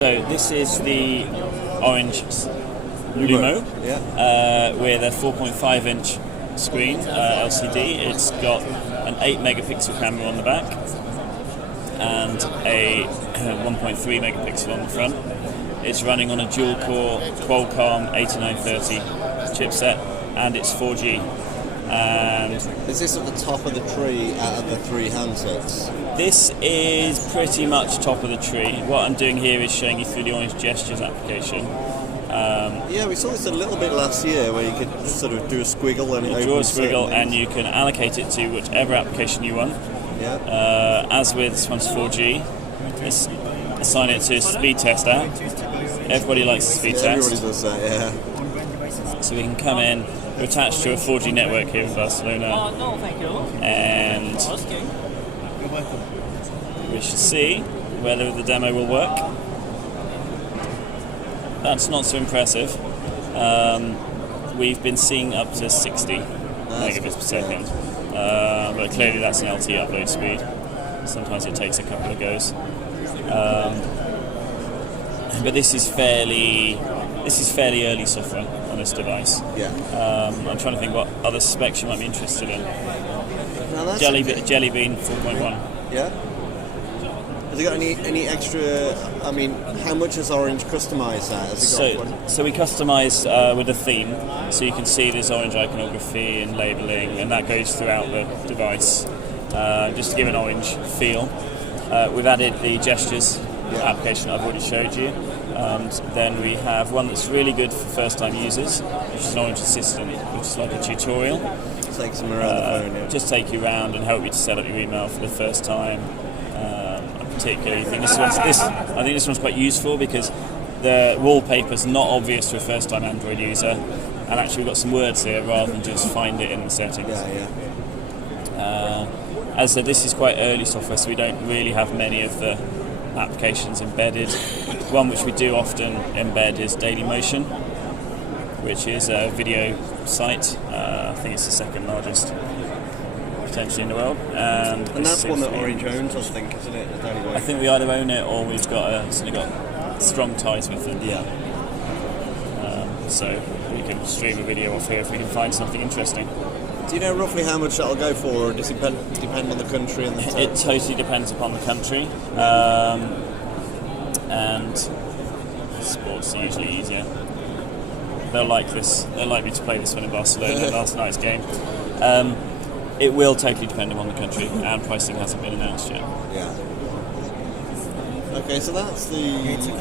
So this is the Orange Lumo with a 4.5-inch screen LCD. It's got an 8-megapixel camera on the back and a 1.3 megapixel on the front. It's running on a dual-core Qualcomm 8930 chipset, and it's 4G. And is this at the top of the tree out of the three handsets? This is pretty much top of the tree. What I'm doing here is showing you through the Orange Gestures application. Yeah, we saw this a little bit last year where you could sort of do a squiggle and it opens. Draw a squiggle and you can allocate it to whichever application you want. Yeah. As with this one's 4G, let's assign it to speed test app. Everybody likes the speed test. Everybody does that, yeah. So we can come in. We're attached to a 4G network here in Barcelona. And we should see whether the demo will work. That's not so impressive. We've been seeing up to 60 megabits per second. But clearly that's an LTE upload speed. Sometimes it takes a couple of goes. But this is fairly early software on this device. Yeah. I'm trying to think what other specs you might be interested in. Jelly Bean 4.1. Yeah. Has it got any extra? I mean, how much has Orange customised that? Has it got one? So we customise with a theme, so you can see there's orange iconography and labelling, and that goes throughout the device, just to give an orange feel. We've added the gestures application I've already showed you, and then we have one that's really good for first-time users, which is an Orange Assistant, which is like a tutorial. Takes them around the phone, yeah. Just take you around and help you to set up your email for the first time. Particularly, I think this one's quite useful because the wallpaper's not obvious to a first-time Android user, and actually we've got some words here rather than just find it in the settings. As I said, this is quite early software, so we don't really have many of the applications embedded. One which we do often embed is Dailymotion, which is a video site. I think it's the second largest potentially in the world. And that's one that Orange owns, I think, isn't it? I think we either own it or we've got strong ties with them. Yeah. So we can stream a video off here if we can find something interesting. Do you know roughly how much that'll go for, or does it depend on the country and the time? It totally depends upon the country, and sports are usually easier. They'll like this. They'll like me to play this one in Barcelona last night's game. It will totally depend upon the country, and pricing hasn't been announced yet. Yeah. Okay, so that's the